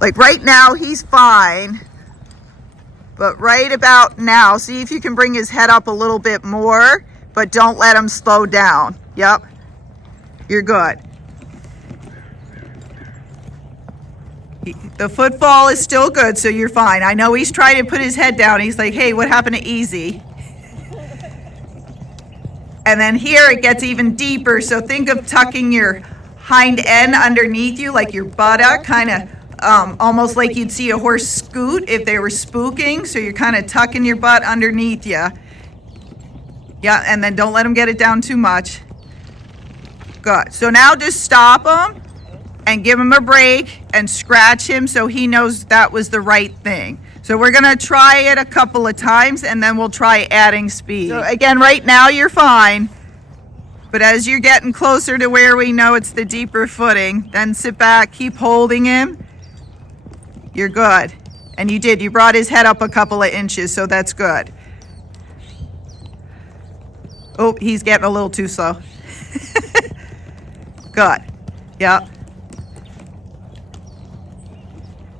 Like right now, he's fine. But right about now, see if you can bring his head up a little bit more, but don't let him slow down. Yep, you're good. The footfall is still good, so you're fine. I know he's trying to put his head down. He's like, hey, what happened to easy? And then here it gets even deeper, so think of tucking your hind end underneath you, like your buttock, kind of almost like you'd see a horse scoot if they were spooking. So you're kind of tucking your butt underneath you. Yeah, and then don't let him get it down too much. Good. So now just stop him and give him a break and scratch him so he knows that was the right thing. So we're gonna try it a couple of times and then we'll try adding speed. So again, right now you're fine. But as you're getting closer to where we know it's the deeper footing, then sit back, keep holding him. You're good. And you did, you brought his head up a couple of inches, so that's good. Oh, he's getting a little too slow. Good, yep.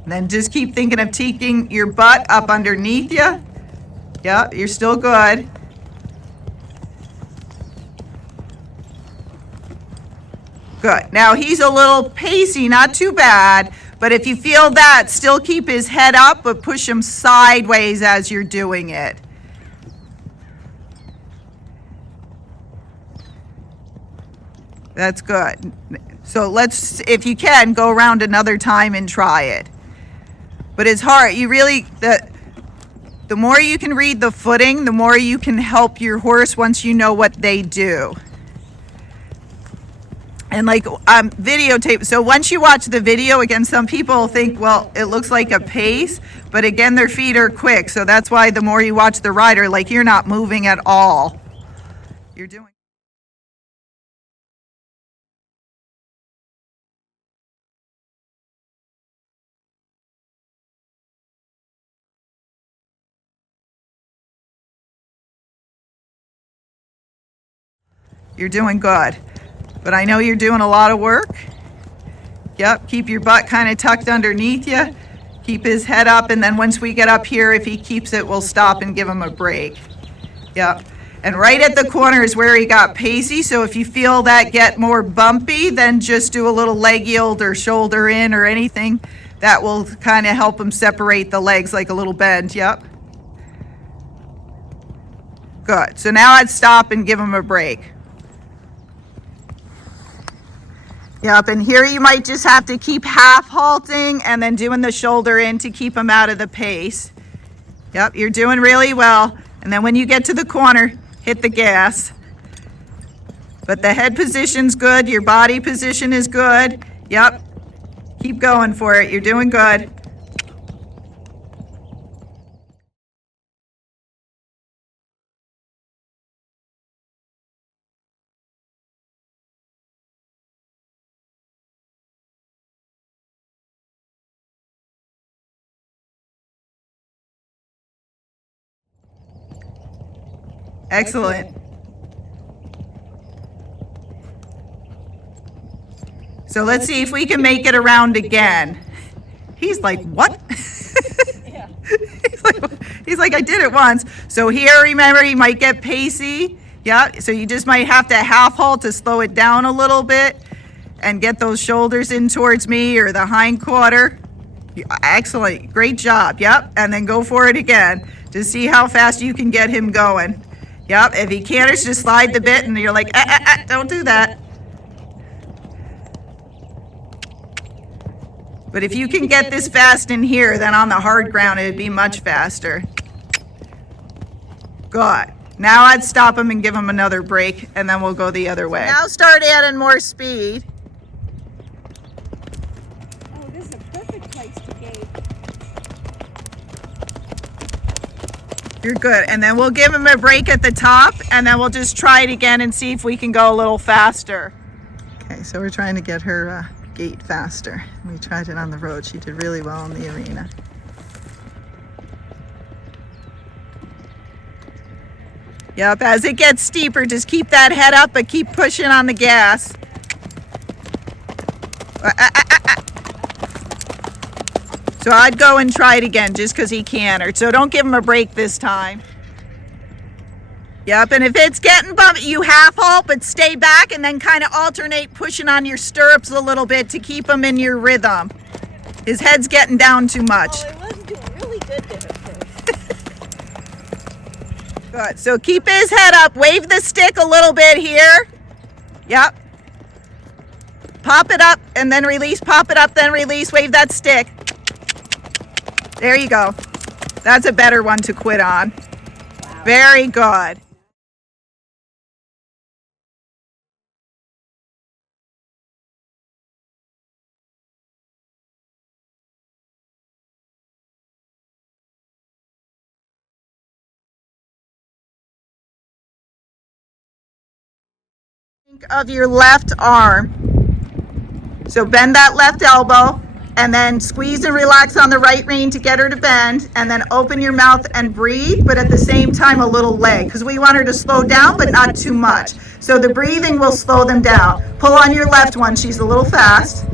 And then just keep thinking of taking your butt up underneath you. Yep, you're still good. Good. Now he's a little pacey, not too bad, but if you feel that, still keep his head up, but push him sideways as you're doing it. That's good. So let's, if you can, go around another time and try it. But it's hard. You really, the more you can read the footing, the more you can help your horse once you know what they do. And like videotape, so once you watch the video, again, some people think, well, it looks like a pace, but again, their feet are quick. So that's why the more you watch the rider, like you're not moving at all. You're doing. You're doing good. But I know you're doing a lot of work. Yep, keep your butt kind of tucked underneath you. Keep his head up, and then once we get up here, if he keeps it, we'll stop and give him a break. Yep, and right at the corner is where he got pacey, so if you feel that get more bumpy, then just do a little leg yield or shoulder in or anything. That will kind of help him separate the legs, like a little bend, yep. Good, so now I'd stop and give him a break. Yep, and here you might just have to keep half halting and then doing the shoulder in to keep him out of the pace. Yep, you're doing really well. And then when you get to the corner, hit the gas. But the head position's good, your body position is good. Yep, keep going for it, you're doing good. Excellent. So let's see if we can make it around again. He's like, what? Yeah. he's like, I did it once. So here, remember, he might get pacey. Yeah, so you just might have to half halt to slow it down a little bit and get those shoulders in towards me or the hind quarter. Excellent, great job, yep. And then go for it again to see how fast you can get him going. Yep, if he canters, just slide the bit and you're like, don't do that. But if you can get this fast in here, then on the hard ground, it'd be much faster. Good. Now I'd stop him and give him another break, and then we'll go the other way. Now start adding more speed. Oh, this is a perfect place to gate. You're good. And then we'll give him a break at the top, and then we'll just try it again and see if we can go a little faster. Okay, so we're trying to get her gait faster. We tried it on the road. She did really well in the arena. Yep, as it gets steeper, just keep that head up, but keep pushing on the gas. So I'd go and try it again just because he cantered. So don't give him a break this time. Yep, and if it's getting bumpy, you half halt, but stay back and then kind of alternate pushing on your stirrups a little bit to keep him in your rhythm. His head's getting down too much. Oh, I was doing really good there at first. Good, so keep his head up. Wave the stick a little bit here. Yep. Pop it up and then release, pop it up, then release, wave that stick. There you go. That's a better one to quit on. Wow. Very good. Think of your left arm. So bend that left elbow and then squeeze and relax on the right rein to get her to bend, and then open your mouth and breathe, but at the same time a little leg, because we want her to slow down but not too much. So the breathing will slow them down. Pull on your left one, she's a little fast.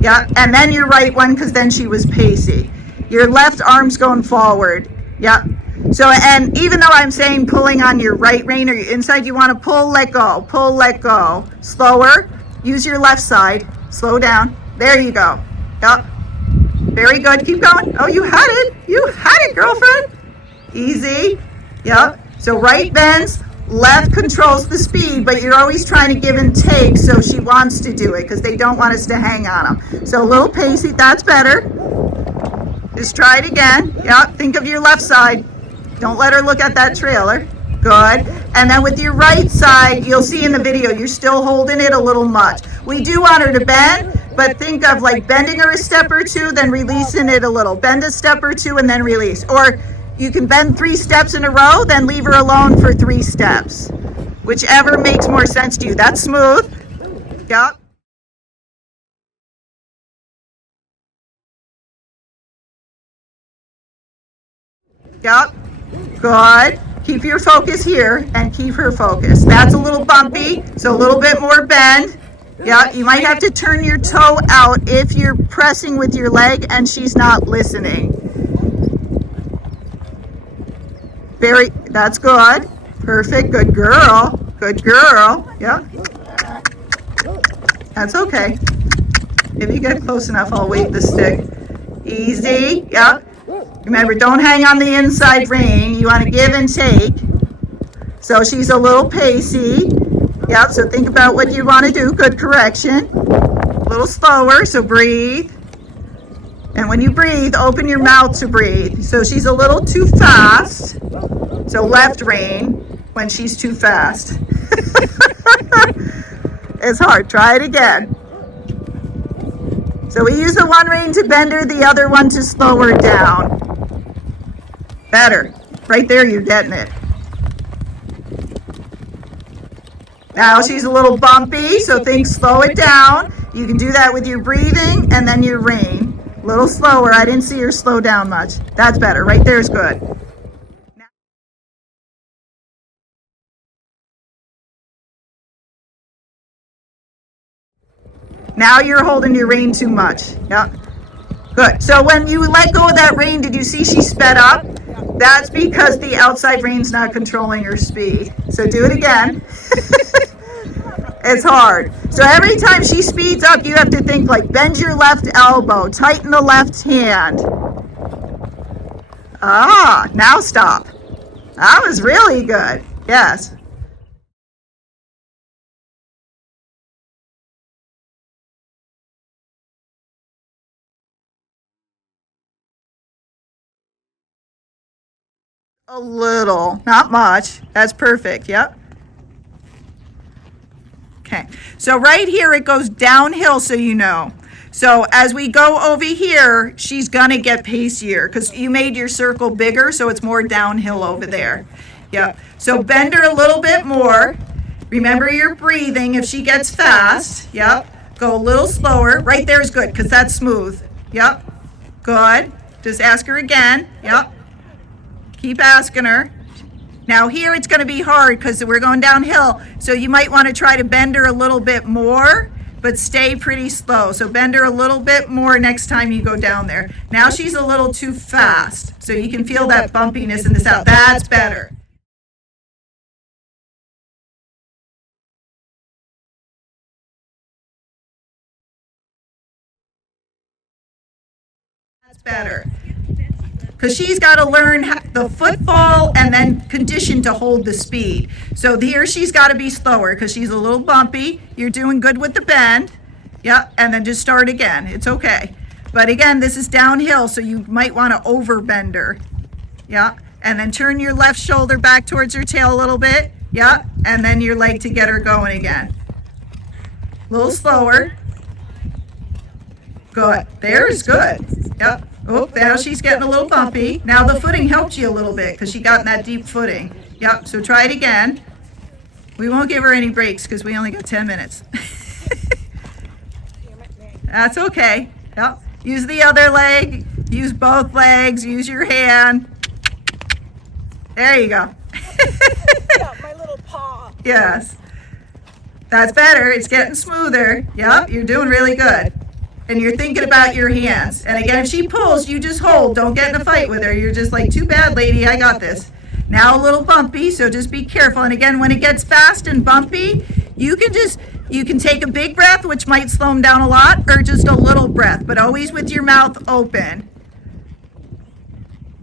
Yeah, and then your right one, because then she was pacey. Your left arm's going forward. Yeah. So, and even though I'm saying pulling on your right rein or your inside, you want to pull, let go, pull, let go. Slower. Use your left side. Slow down. There you go. Yep. Very good. Keep going. Oh, you had it. You had it, girlfriend. Easy. Yep. So right bends, left controls the speed, but you're always trying to give and take, so she wants to do it because they don't want us to hang on them. So a little pacey. That's better. Just try it again. Yep. Think of your left side. Don't let her look at that trailer. Good. And then with your right side, you'll see in the video, you're still holding it a little much. We do want her to bend, but think of like bending her a step or two, then releasing it a little. Bend a step or two and then release. Or you can bend 3 steps in a row, then leave her alone for 3 steps. Whichever makes more sense to you. That's smooth. Yep. Yep. Good. Keep your focus here and keep her focused. That's a little bumpy, so a little bit more bend. Yeah, you might have to turn your toe out if you're pressing with your leg and she's not listening. That's good. Perfect, good girl. Good girl. Yeah. That's okay. If you get close enough, I'll wave the stick. Easy. Yep. Remember, don't hang on the inside rein. You want to give and take. So she's a little pacey. Yep, so think about what you want to do. Good correction. A little slower, so breathe. And when you breathe, open your mouth to breathe. So she's a little too fast. So left rein when she's too fast. It's hard. Try it again. So we use the one rein to bend her, the other one to slow her down. Better. Right there, you're getting it. Now she's a little bumpy, so think slow it down. You can do that with your breathing and then your rein. A little slower. I didn't see her slow down much. That's better. Right there is good. Now you're holding your rein too much. Yep. Good. So when you let go of that rein, did you see she sped up? That's because the outside rein's not controlling her speed. So do it again. It's hard. So every time she speeds up, you have to think like bend your left elbow, tighten the left hand. Ah, now stop. That was really good. Yes. A little, not much. That's perfect. Yep. Okay. So right here it goes downhill, so you know. So as we go over here, she's gonna get pacier because you made your circle bigger, so it's more downhill over there. Yep. So bend her a little bit more. Remember your breathing. If she gets fast, yep. Go a little slower. Right there is good because that's smooth. Yep. Good. Just ask her again. Yep. Keep asking her. Now here it's going to be hard because we're going downhill, so you might want to try to bend her a little bit more but stay pretty slow. So bend her a little bit more next time you go down there. Now she's a little too fast, so you can feel that bumpiness in this out. That's better. That's better. Because she's got to learn the footfall and then condition to hold the speed. So here she's got to be slower because she's a little bumpy. You're doing good with the bend. Yep, and then just start again. It's okay. But again, this is downhill, so you might want to overbend her. Yeah, and then turn your left shoulder back towards her tail a little bit. Yeah, and then your leg to get her going again. A little slower. Good. There's good. Yep. Oh, now she's getting a little bumpy. Now the footing helped you a little bit because she got in that deep footing. Yep, so try it again. We won't give her any breaks because we only got 10 minutes. That's okay. Yep. Use the other leg. Use both legs. Use your hand. There you go. Yeah, my little paw. Yes. That's better. It's getting smoother. Yep, you're doing really good. And you're thinking about your hands. And again, if she pulls, you just hold. Don't get in a fight with her. You're just like, too bad, lady, I got this. Now a little bumpy, so just be careful. And again, when it gets fast and bumpy, you can take a big breath, which might slow them down a lot, or just a little breath, but always with your mouth open.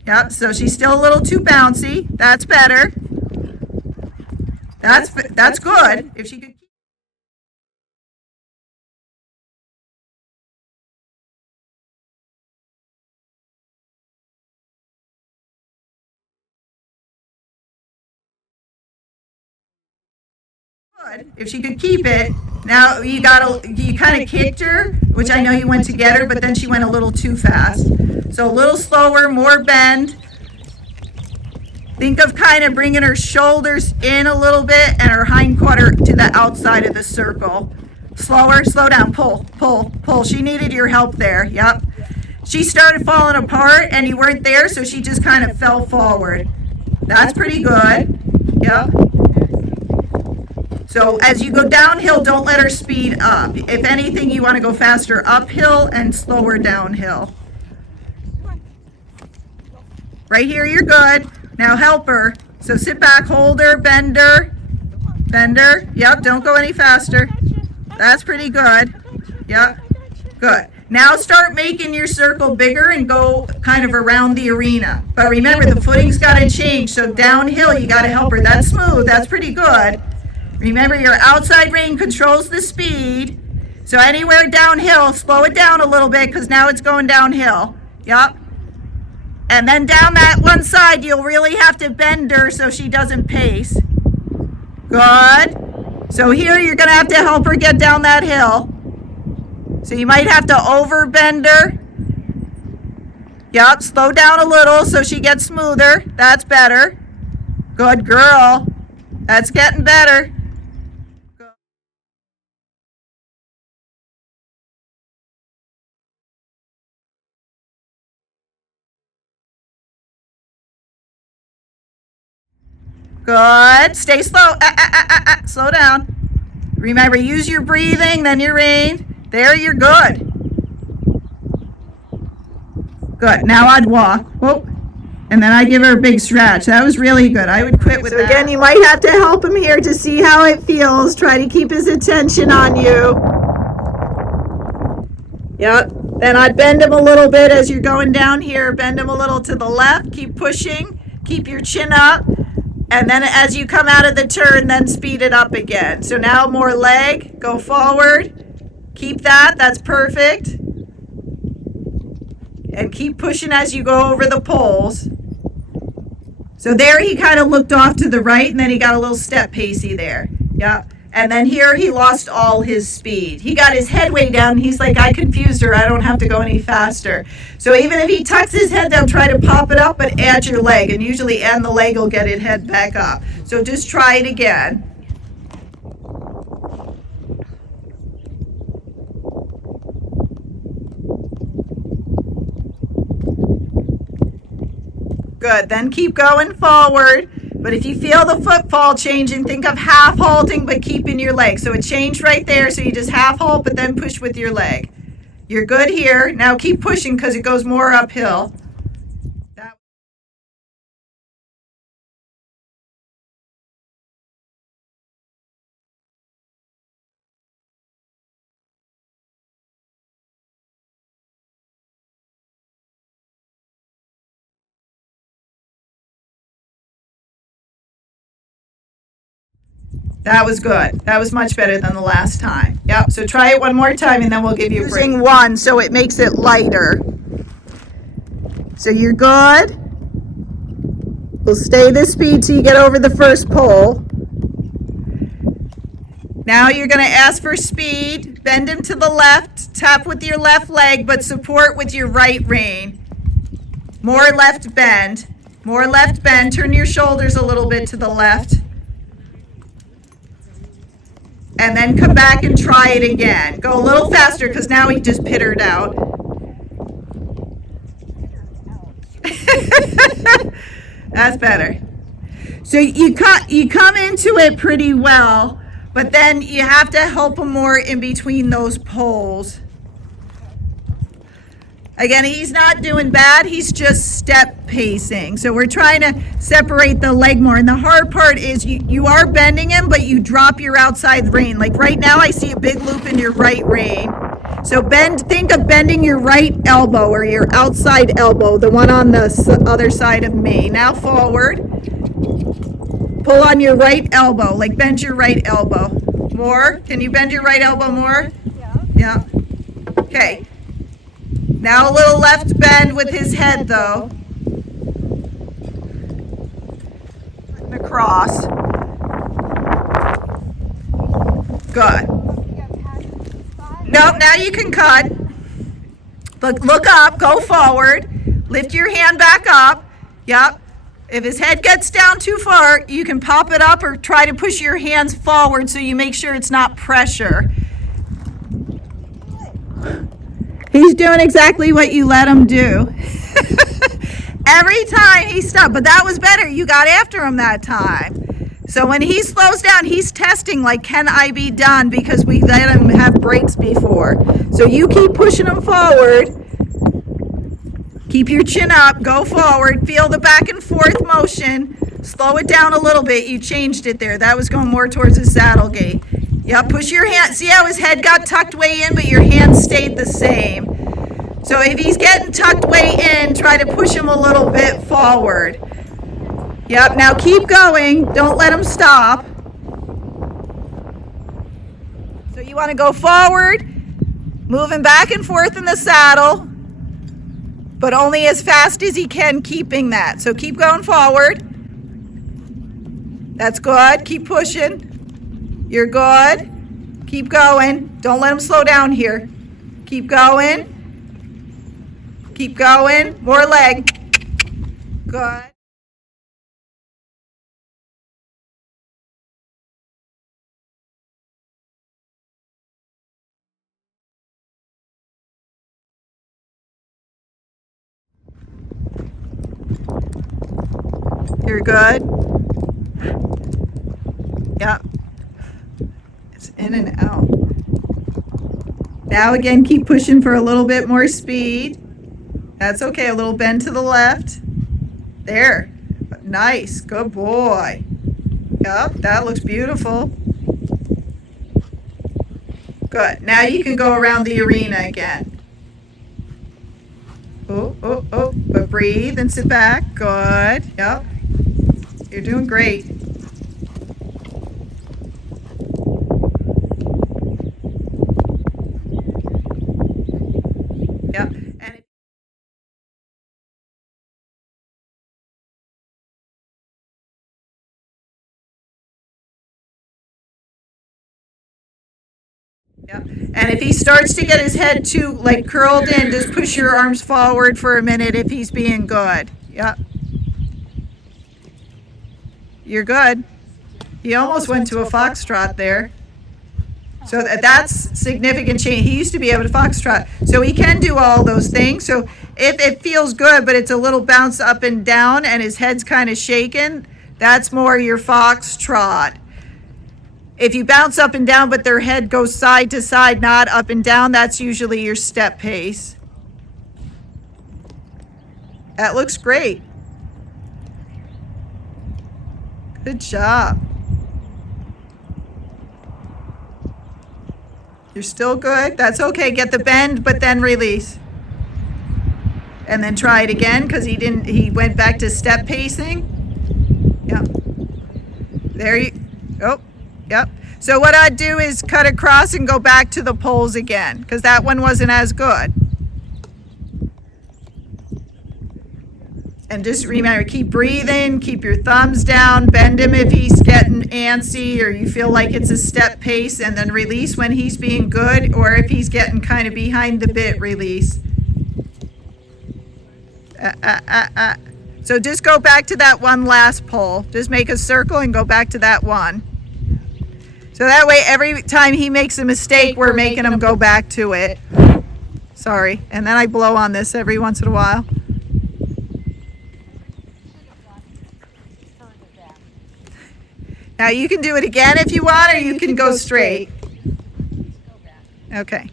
Yep, so she's still a little too bouncy. That's better. That's good. If she could. If she could keep it. Now you kind of kicked her, which I know you went to get her, but then she went a little too fast. So a little slower, more bend. Think of kind of bringing her shoulders in a little bit and her hind quarter to the outside of the circle. Slower, slow down, pull, pull, pull. She needed your help there. Yep. She started falling apart and you weren't there, so she just kind of fell forward. That's pretty good. Yep. So as you go downhill, don't let her speed up. If anything, you want to go faster uphill and slower downhill. Right here, you're good. Now help her. So sit back, hold her, bend her. Bend her. Yep, don't go any faster. That's pretty good. Yep, good. Now start making your circle bigger and go kind of around the arena. But remember, the footing's got to change. So downhill, you got to help her. That's smooth. That's pretty good. Remember, your outside rein controls the speed. So anywhere downhill, slow it down a little bit because now it's going downhill. Yep. And then down that one side, you'll really have to bend her so she doesn't pace. Good. So here, you're going to have to help her get down that hill. So you might have to overbend her. Yep, slow down a little so she gets smoother. That's better. Good girl. That's getting better. Good. Stay slow. Slow down. Remember, use your breathing, then your rein. There, you're good. Good. Now I'd walk. Whoop. And then I give her a big stretch. That was really good. I would quit with that. So again, you might have to help him here to see how it feels. Try to keep his attention on you. Yep. Then I'd bend him a little bit as you're going down here. Bend him a little to the left. Keep pushing. Keep your chin up. And then as you come out of the turn, then speed it up again. So now more leg. Go forward. Keep that. That's perfect. And keep pushing as you go over the poles. So there he kind of looked off to the right, and then he got a little step pacey there. Yeah. And then here he lost all his speed. He got his head way down. And he's like, I confused her. I don't have to go any faster. So even if he tucks his head down, try to pop it up, but add your leg. And usually and the leg will get it head back up. So just try it again. Good. Then keep going forward. But if you feel the footfall changing, think of half halting but keeping your leg. So it changed right there, so you just half halt but then push with your leg. You're good here. Now keep pushing because it goes more uphill. That was good. That was much better than the last time. Yep, so try it one more time and then we'll give you a break. Using one so it makes it lighter. So you're good. We'll stay this speed till you get over the first pole. Now you're going to ask for speed. Bend him to the left. Tap with your left leg, but support with your right rein. More left bend. More left bend. Turn your shoulders a little bit to the left. And then come back and try it again. Go a little faster because now he just pittered out. That's better. So you come into it pretty well, but then you have to help him more in between those poles. Again, he's not doing bad, he's just step pacing. So we're trying to separate the leg more. And the hard part is you are bending him, but you drop your outside rein. Like right now, I see a big loop in your right rein. So think of bending your right elbow or your outside elbow, the one on the other side of me. Now forward. Pull on your right elbow, like bend your right elbow. More. Can you bend your right elbow more? Yeah. Yeah. Okay. Now a little left bend with his head though. Across. Good. Nope, now you can cut. Look up, go forward. Lift your hand back up. Yep. If his head gets down too far, you can pop it up or try to push your hands forward so you make sure it's not pressure. He's doing exactly what you let him do. Every time he stopped, but that was better. You got after him that time. So when he slows down, he's testing like, can I be done? Because we let him have breaks before. So you keep pushing him forward. Keep your chin up, go forward, feel the back and forth motion. Slow it down a little bit. You changed it there. That was going more towards his saddle gait. Yep, push your hand. See how his head got tucked way in, but your hands stayed the same. So if he's getting tucked way in, try to push him a little bit forward. Yep, now keep going. Don't let him stop. So you want to go forward, moving back and forth in the saddle, but only as fast as he can, keeping that. So keep going forward. That's good. Keep pushing. You're good. Keep going. Don't let him slow down here. Keep going. Keep going. More leg. Good. You're good. Yep. It's in and out. Now again, keep pushing for a little bit more speed. That's okay. A little bend to the left. There. Nice. Good boy. Yep. That looks beautiful. Good. Now you can go around the arena again. Oh, oh, oh. But breathe and sit back. Good. Yep. You're doing great. Yep. And yep. And if he starts to get his head too like curled in, just push your arms forward for a minute if he's being good. Yep. You're good. He almost went to a foxtrot there. So that's significant change. He used to be able to foxtrot. So he can do all those things. So if it feels good, but it's a little bounce up and down and his head's kind of shaken, That's more your foxtrot. If you bounce up and down, but their head goes side to side, not up and down, that's usually your step pace. That looks great. Good job. You're still good. That's okay. Get the bend, but then release. And then try it again, because he went back to step pacing. Yep. There you, oh, yep. So what I'd do is cut across and go back to the poles again, because that one wasn't as good. And just remember, keep breathing, keep your thumbs down, bend him if he's getting antsy or you feel like it's a step pace, and then release when he's being good, or if he's getting kind of behind the bit, release. So just go back to that one last pole. Just make a circle and go back to that one. So that way, every time he makes a mistake, we're making him go back to it. Sorry. And then I blow on this every once in a while. Now you can do it again if you want, or you can go straight. Okay.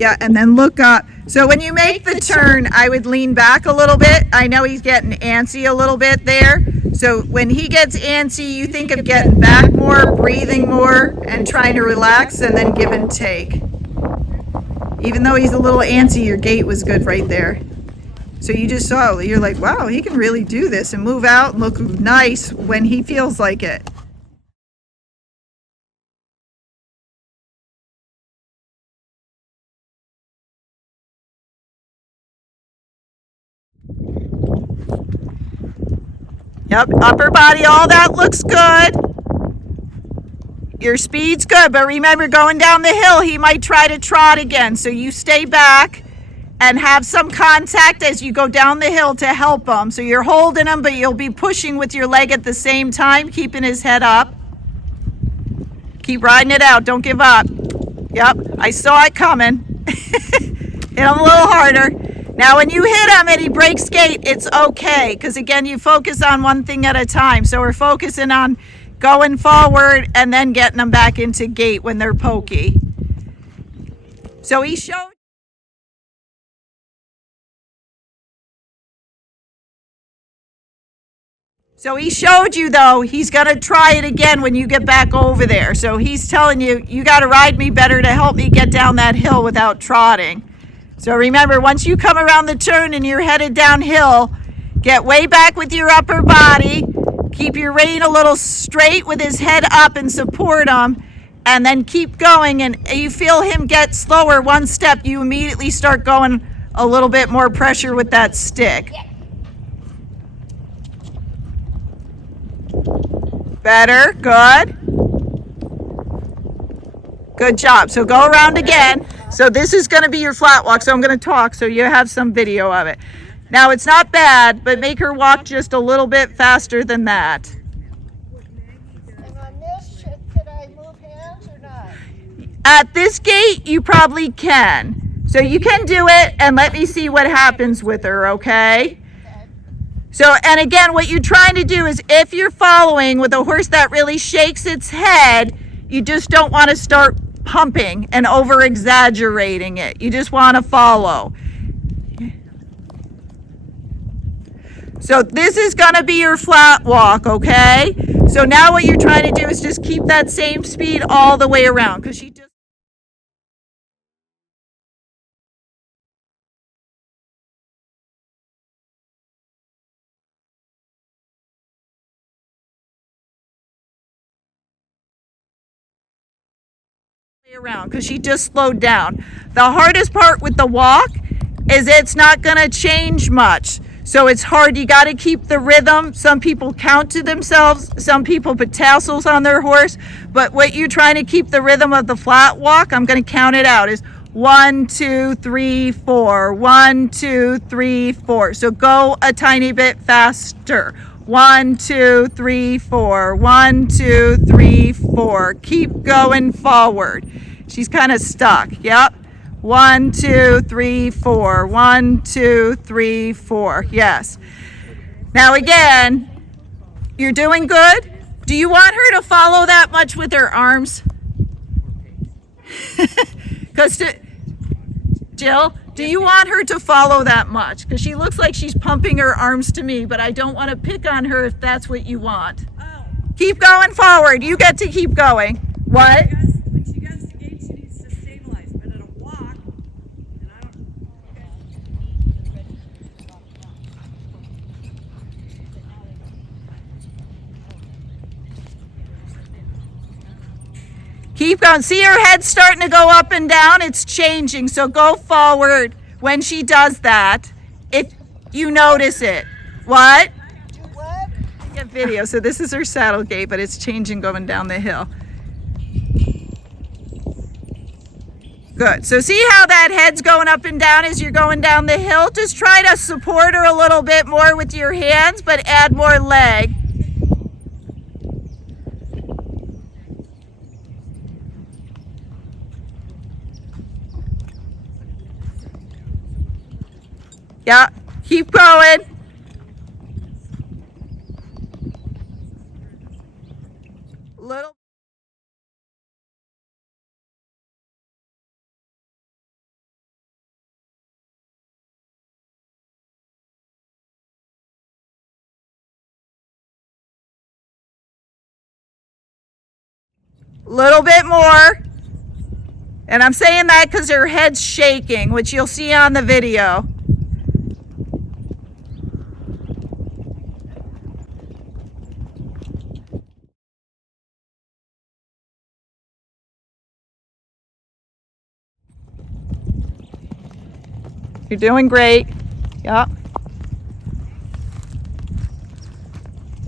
Yeah, and then look up. So when you make the turn, I would lean back a little bit. I know he's getting antsy a little bit there. So when he gets antsy, you think of getting back more, breathing more, and trying to relax, and then give and take. Even though he's a little antsy, your gait was good right there. So you just saw, you're like, wow, he can really do this and move out and look nice when he feels like it. Yep, upper body, all that looks good. Your speed's good, but remember, going down the hill, he might try to trot again. So you stay back and have some contact as you go down the hill to help him. So you're holding him, but you'll be pushing with your leg at the same time, keeping his head up. Keep riding it out, don't give up. Yep, I saw it coming. Hit him a little harder. Now, when you hit him and he breaks gait, it's okay, because again, you focus on one thing at a time. So we're focusing on going forward and then getting them back into gait when they're pokey. So he showed. So he showed you, though, he's going to try it again when you get back over there. So he's telling you, you got to ride me better to help me get down that hill without trotting. So remember, once you come around the turn and you're headed downhill, get way back with your upper body, keep your rein a little straight with his head up and support him, and then keep going. And you feel him get slower one step, you immediately start going a little bit more pressure with that stick. Better, good. Good job. So go around again. So this is going to be your flat walk. So I'm going to talk so you have some video of it. Now it's not bad, but make her walk just a little bit faster than that. And on this, could I move hands or not? At this gait, you probably can. So you can do it, and let me see what happens with her, okay? So, and again, what you're trying to do is, if you're following with a horse that really shakes its head, you just don't want to start pumping and over exaggerating it. You just want to follow. So this is going to be your flat walk, okay? So now what you're trying to do is just keep that same speed all the way around, because she just slowed down. The hardest part with the walk is it's not going to change much. So it's hard. You got to keep the rhythm. Some people count to themselves. Some people put tassels on their horse. But what you're trying to keep the rhythm of the flat walk, I'm going to count it out, is 1, 2, 3, 4. 1, 2, 3, 4. So go a tiny bit faster. 1, 2, 3, 4. 1, 2, 3, 4. Keep going forward. She's kind of stuck. Yep. 1, 2, 3, 4. 1, 2, 3, 4. Yes. Now again, you're doing good. Do you want her to follow that much with her arms? Because Jill, do you want her to follow that much? Because she looks like she's pumping her arms to me, but I don't want to pick on her if that's what you want. Oh. Keep going forward. You get to keep going. What? When she gets to gait, she needs to stabilize, but it'll walk, and I don't. Keep going. See her head starting to go up and down? It's changing. So go forward when she does that, if you notice it. What? Do what? Get video. So this is her saddle gait, but it's changing going down the hill. Good. So see how that head's going up and down as you're going down the hill? Just try to support her a little bit more with your hands, but add more leg. Yeah, keep going. Little. Little bit more. And I'm saying that because her head's shaking, which you'll see on the video. You're doing great. Yep.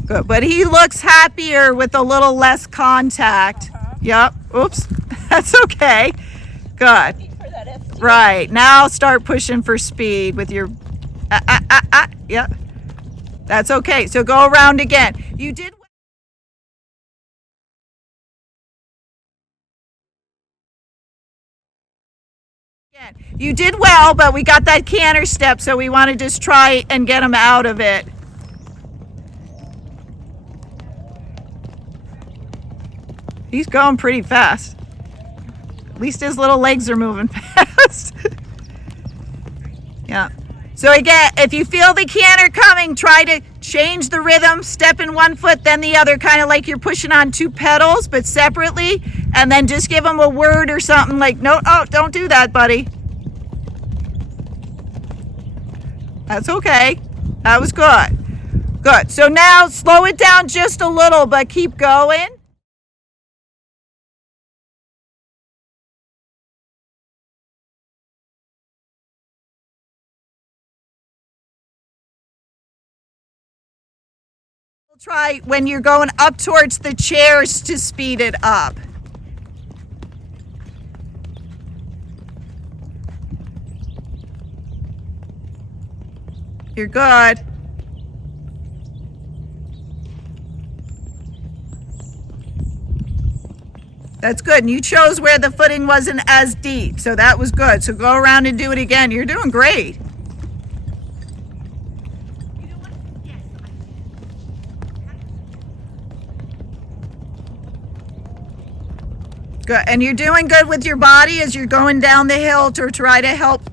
Good. But he looks happier with a little less contact. Yep. Oops. That's okay. Good. Right. Now start pushing for speed with your... Yep. That's okay. So go around again. You did... You did well, but we got that canter step, so we want to just try and get him out of it. He's going pretty fast. At least his little legs are moving fast. Yeah. So again, if you feel the canter coming, try to change the rhythm, step in one foot, then the other, kind of like you're pushing on two pedals, but separately, and then just give him a word or something like, no, oh, don't do that, buddy. That's okay. That was good. Good. So now slow it down just a little, but keep going. We'll try when you're going up towards the chairs to speed it up. You're good. That's good. And you chose where the footing wasn't as deep, so that was good. So go around and do it again. You're doing great. Good. And you're doing good with your body as you're going down the hill to try to help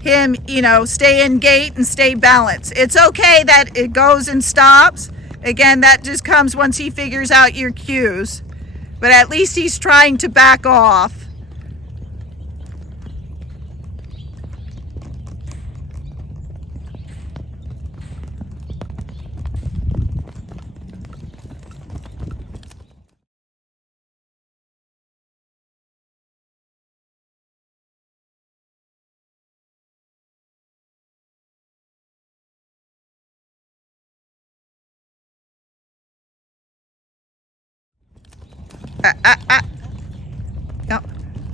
him, you know, stay in gait and stay balanced. It's okay that it goes and stops. Again, that just comes once he figures out your cues. But at least he's trying to back off. Yep.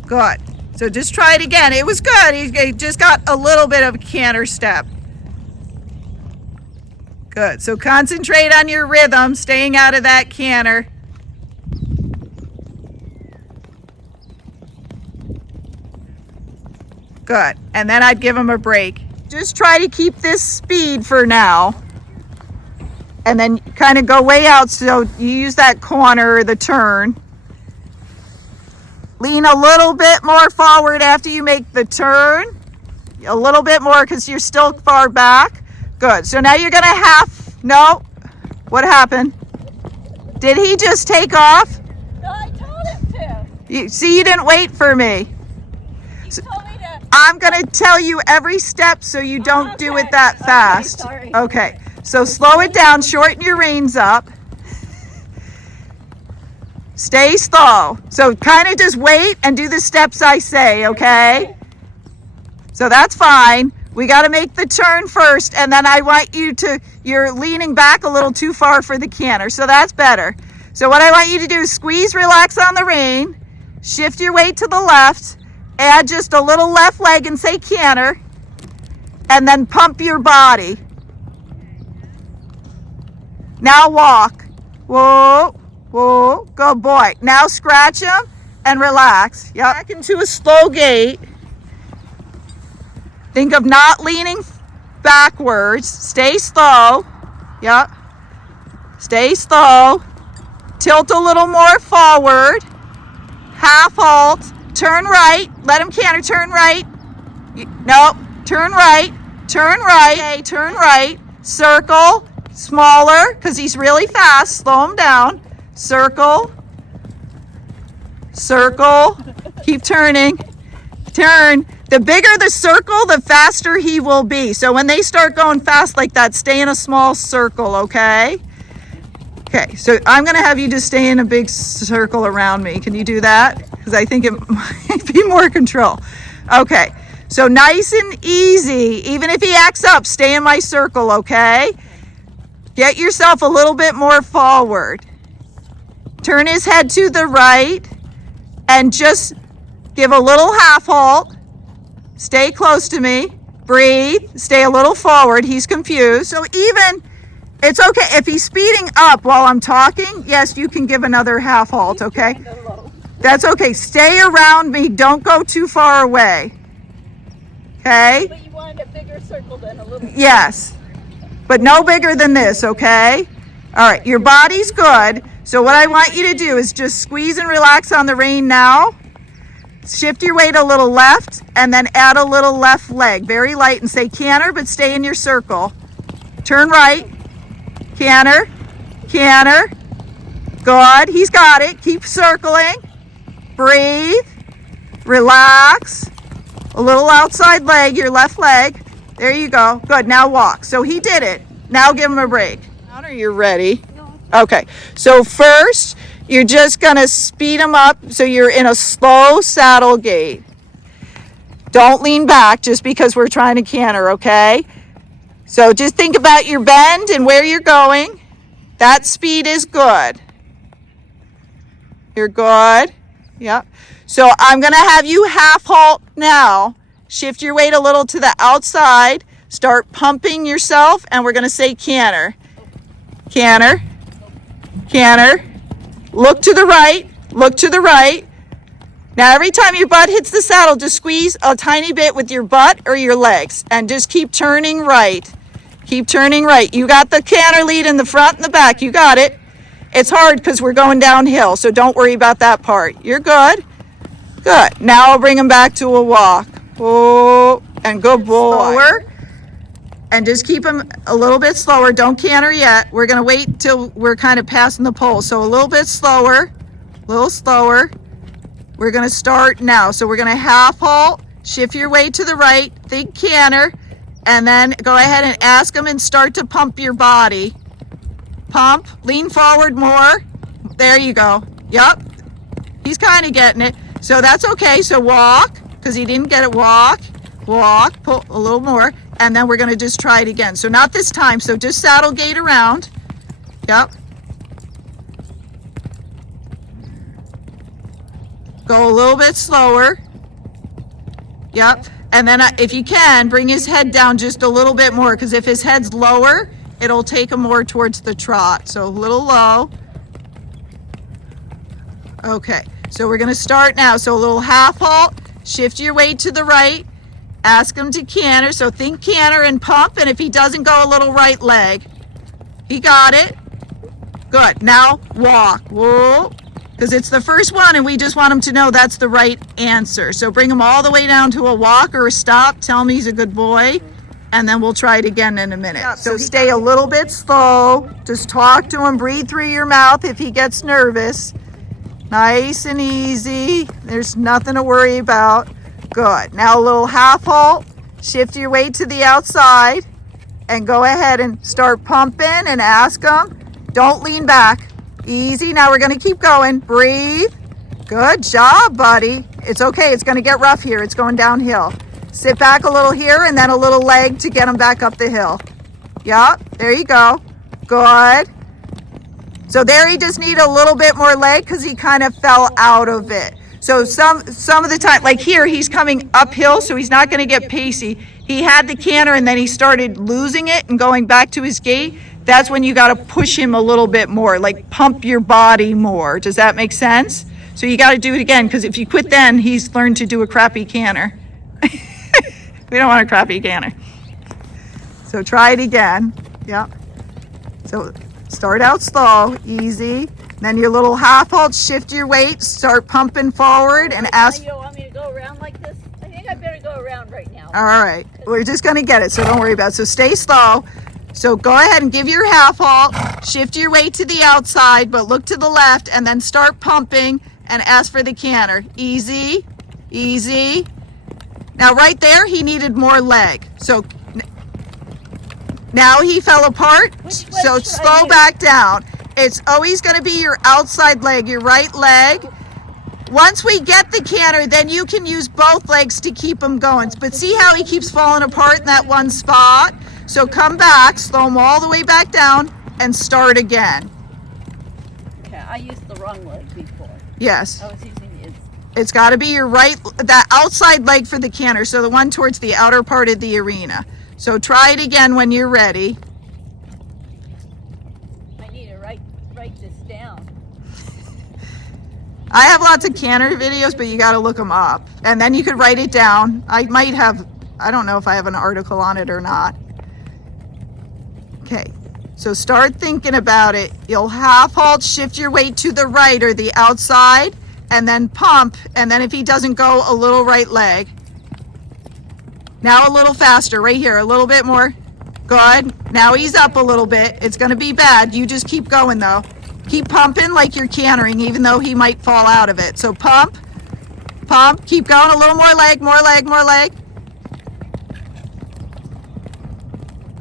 Good. So just try it again. It was good. He just got a little bit of a canter step. Good. So concentrate on your rhythm, staying out of that canter. Good. And then I'd give him a break. Just try to keep this speed for now. And then kind of go way out so you use that corner or the turn. Lean a little bit more forward after you make the turn. A little bit more because you're still far back. Good. So now you're going to no. What happened? Did he just take off? No, I told him to. You didn't wait for me. He told me to. I'm going to tell you every step so you don't do it that fast. Sorry. Okay. So slow it down, shorten your reins up. Stay slow. So kind of just wait and do the steps I say, okay? So that's fine. We got to make the turn first, and then I want you're leaning back a little too far for the canter, so that's better. So what I want you to do is squeeze, relax on the rein, shift your weight to the left, add just a little left leg and say canter, and then pump your body. Now walk. Whoa, whoa, good boy. Now scratch him and relax. Yep. Back into a slow gait. Think of not leaning backwards. Stay slow. Yep. Stay slow. Tilt a little more forward. Half halt. Turn right. Let him canter. Turn right. Nope. Turn right. Turn right. Okay, turn right. Circle. Smaller because he's really fast. Slow him down. Circle. Circle. Keep turning. Turn. The bigger the circle, the faster he will be. So when they start going fast like that, stay in a small circle, okay? Okay, so I'm going to have you just stay in a big circle around me. Can you do that? Because I think it might be more control. Okay, so nice and easy. Even if he acts up, stay in my circle, okay? Get yourself a little bit more forward. Turn his head to the right and just give a little half halt. Stay close to me. Breathe. Stay a little forward. He's confused. So even, it's okay. If he's speeding up while I'm talking, yes, you can give another half halt, okay? That's okay. Stay around me. Don't go too far away. Okay? But you wanted a bigger circle than a little. Yes. But no bigger than this, okay? All right. Your body's good. So what I want you to do is just squeeze and relax on the rein now. Shift your weight a little left and then add a little left leg. Very light and say canter, but stay in your circle. Turn right. Canter. Canter. Good. He's got it. Keep circling. Breathe. Relax. A little outside leg, your left leg. There you go. Good. Now walk. So he did it. Now give him a break. Are you ready? Okay. So first, you're just going to speed him up so you're in a slow saddle gait. Don't lean back just because we're trying to canter, okay? So just think about your bend and where you're going. That speed is good. You're good. Yep. So I'm going to have you half halt now. Shift your weight a little to the outside. Start pumping yourself, and we're going to say canter. Canter. Canter. Look to the right. Look to the right. Now every time your butt hits the saddle, just squeeze a tiny bit with your butt or your legs and just keep turning right. Keep turning right. You got the canter lead in the front and the back. You got it. It's hard because we're going downhill, so don't worry about that part. You're good. Good. Now I'll bring him back to a walk. Oh, and good boy. Slower. And just keep him a little bit slower. Don't canter yet. We're going to wait till we're kind of passing the pole. So a little bit slower, a little slower. We're going to start now. So we're going to half halt, shift your weight to the right, think canter, and then go ahead and ask him and start to pump your body. Pump, lean forward more. There you go. Yep. He's kind of getting it. So that's okay. So walk, because he didn't get it. Walk, walk, pull a little more. And then we're going to just try it again. So not this time. So just saddle gait around. Yep. Go a little bit slower. Yep. And then if you can, bring his head down just a little bit more, because if his head's lower, it'll take him more towards the trot. So a little low. Okay, so we're gonna start now. So a little half halt, shift your weight to the right, ask him to canter. So think canter and pump, and if he doesn't go, a little right leg. He got it. Good, now walk, whoa. Because it's the first one and we just want him to know that's the right answer. So bring him all the way down to a walk or a stop, tell him he's a good boy, and then we'll try it again in a minute. So stay a little bit slow, just talk to him, breathe through your mouth if he gets nervous. Nice and easy, there's nothing to worry about. Good, now a little half halt, shift your weight to the outside, and go ahead and start pumping and ask him. Don't lean back. Easy. Now we're going to keep going. Breathe. Good job, buddy. It's okay. It's going to get rough here. It's going downhill. Sit back a little here and then a little leg to get him back up the hill. Yep. There you go. Good. So there he just needed a little bit more leg because he kind of fell out of it. So some of the time, like here, he's coming uphill, so he's not going to get pacey. He had the canter and then he started losing it and going back to his gait. That's when you got to push him a little bit more, like pump your body more. Does that make sense? So you got to do it again, because if you quit then, he's learned to do a crappy canter. We don't want a crappy canter. So try it again. Yeah. So start out slow, easy. Then your little half halt, shift your weight, start pumping forward and ask. You don't want me to go around like this? I think I better go around right now. All right, we're just gonna get it, so don't worry about it. So stay slow. So go ahead and give your half halt, shift your weight to the outside, but look to the left and then start pumping and ask for the canter. Easy, easy. Now right there, he needed more leg. So now he fell apart, so slow back down. It's always gonna be your outside leg, your right leg. Once we get the canter, then you can use both legs to keep him going. But see how he keeps falling apart in that one spot? So come back, slow him all the way back down, and start again. Okay, I used the wrong leg before. Yes. I was using his. It's got to be your right, that outside leg for the canter, so the one towards the outer part of the arena. So try it again when you're ready. I need to write this down. I have lots of canter videos, but you got to look them up. And then you could write it down. I might have, I don't know if I have an article on it or not. Okay, so start thinking about it. You'll half halt, shift your weight to the right or the outside, and then pump. And then if he doesn't go, a little right leg. Now a little faster, right here, a little bit more. Good. Now he's up a little bit. It's going to be bad. You just keep going though. Keep pumping like you're cantering, even though he might fall out of it. So pump, pump, keep going, a little more leg, more leg, more leg.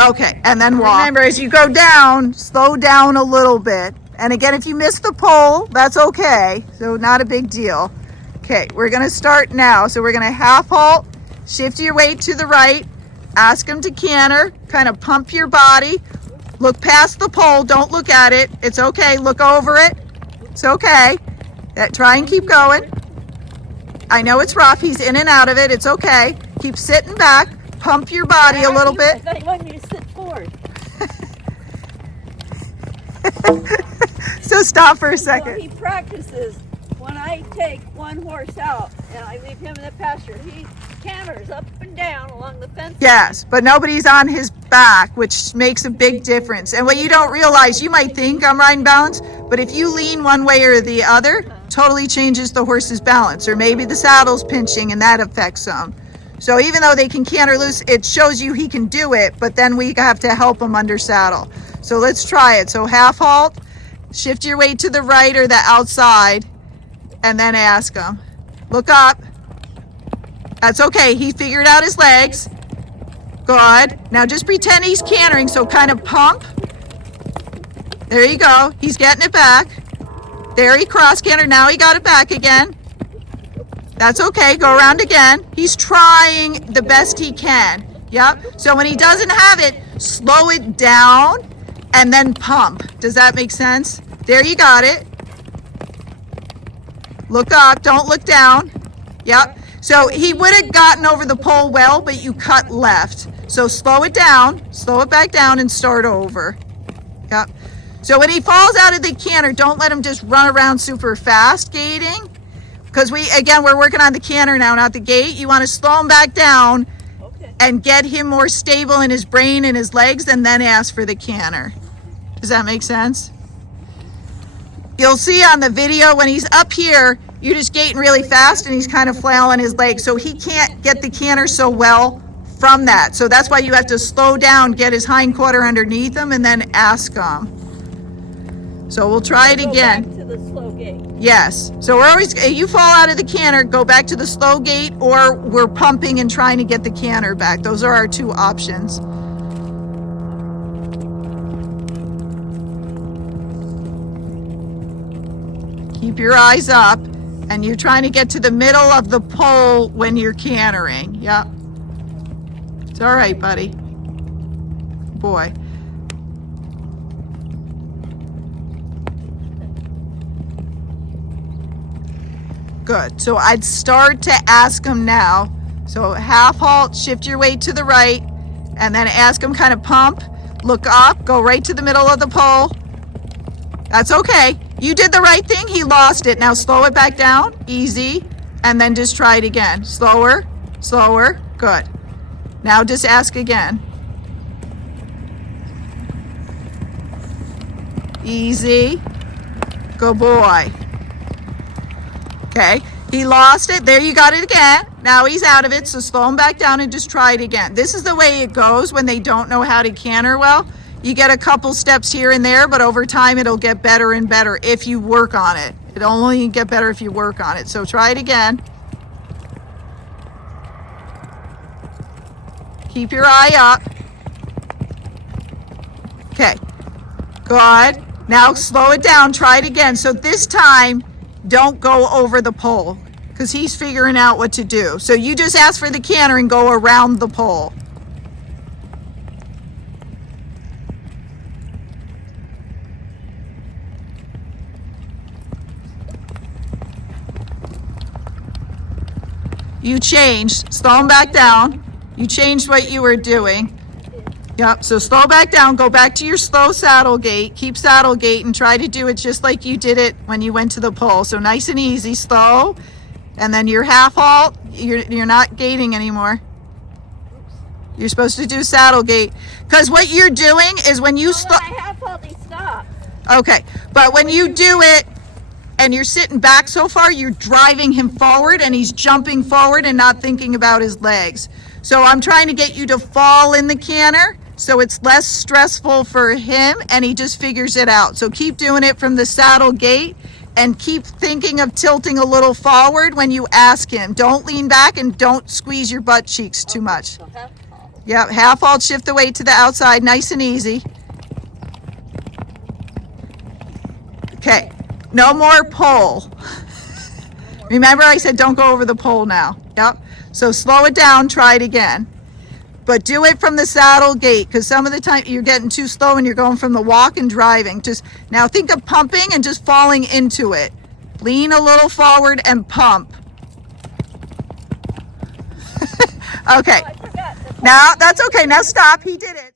Okay, and then walk. Remember, as you go down, slow down a little bit. And again, if you miss the pole, that's okay. So not a big deal. Okay, we're gonna start now. So we're gonna half halt, shift your weight to the right, ask him to canter, kind of pump your body. Look past the pole, don't look at it. It's okay, look over it. It's okay. Try and keep going. I know it's rough, he's in and out of it, it's okay. Keep sitting back, pump your body a little bit. I thought you wanted me to sit forward. So stop for a Well, second. he practices when I take one horse out and I leave him in the pasture. He canters up and down along the fence. Yes, but nobody's on his back, which makes a big difference. And what you don't realize, you might think I'm riding balance, but if you lean one way or the other, totally changes the horse's balance. Or maybe the saddle's pinching and that affects them. So even though they can canter loose, it shows you he can do it, but then we have to help him under saddle. So let's try it. So half halt, shift your weight to the right or the outside, and then ask him. Look up. That's okay, he figured out his legs. Good. Now just pretend he's cantering, so kind of pump. There you go, he's getting it back. There he cross cantered, now he got it back again. That's okay, go around again. He's trying the best he can. Yep, so when he doesn't have it, slow it down and then pump. Does that make sense? There you got it. Look up, don't look down. Yep, so he would have gotten over the pole well, but you cut left. So slow it down, slow slow it back down and start over. Yep. So when he falls out of the canter, don't let him just run around super fast gating. Because we're working on the canter now, not the gait. You want to slow him back down Okay. and get him more stable in his brain and his legs, and then ask for the canter. Does that make sense? You'll see on the video when he's up here, you're just gating really fast and he's kind of flailing his legs. So he can't get the canter so well from that. So that's why you have to slow down, get his hindquarter underneath him, and then ask him. So we'll try it Go again. back to the slow gait. Yes. So we're always, you fall out of the canter, go back to the slow gait, or we're pumping and trying to get the canter back. Those are our two options. Keep your eyes up, and you're trying to get to the middle of the pole when you're cantering. Yep. It's all right, buddy. Boy. Good. So I'd start to ask him now. So half halt, shift your weight to the right, and then ask him, kind of pump, look up, go right to the middle of the pole. That's okay. You did the right thing. He lost it. Now slow it back down. Easy. And then just try it again. Slower, slower. Good. Now just ask again. Easy. Good boy. Okay, he lost it. There, you got it again. Now he's out of it, so slow him back down and just try it again. This is the way it goes when they don't know how to canter well. You get a couple steps here and there, but over time it'll get better and better if you work on it. It'll only get better if you work on it. So try it again. Keep your eye up. Okay, good. Now slow it down, try it again. So this time, don't go over the pole because he's figuring out what to do. So you just ask for the canter and go around the pole. You changed, slow him back down. You changed what you were doing. Yep, so slow back down, go back to your slow saddle gait, keep saddle gait and try to do it just like you did it when you went to the pole. So nice and easy, slow, and then your half halt, you're not gating anymore. You're supposed to do saddle gait. Because what you're doing is when you When I half halt, he stopped. Okay, but when you do it and you're sitting back so far, you're driving him forward and he's jumping forward and not thinking about his legs. So I'm trying to get you to fall in the canter so it's less stressful for him and he just figures it out. So keep doing it from the saddle gait and keep thinking of tilting a little forward when you ask him. Don't lean back and don't squeeze your butt cheeks too much. So half halt. Yep, half halt, shift the weight to the outside, nice and easy. Okay, no more pole. Remember I said don't go over the pole now. Yep, so slow it down, try it again. But do it from the saddle gait because some of the time you're getting too slow and you're going from the walk and driving. Just now think of pumping and just falling into it. Lean a little forward and pump. Okay, Oh, I forgot. now that's okay, now stop, he did it.